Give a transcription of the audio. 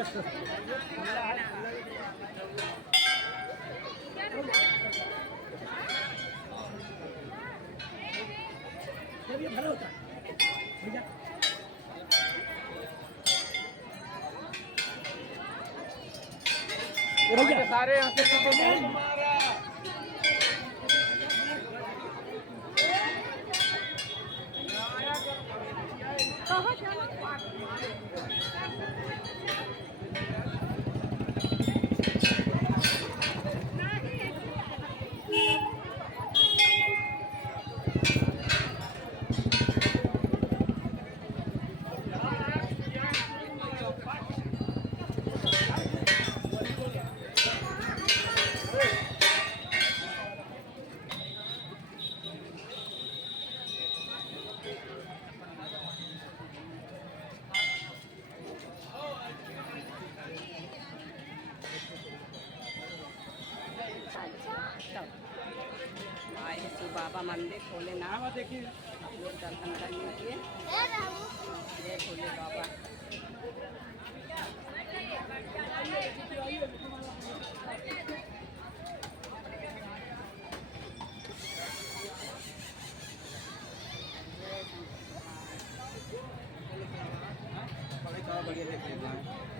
ये भाলো होता भैया सारे यहाँ से तुम्हारा कहाँ जाना? आए शिव बाबा मंदिर खोले ना देखिए आप लोग दर्शन कर लीजिए। जय भोले बाबा। बढ़िया देखिए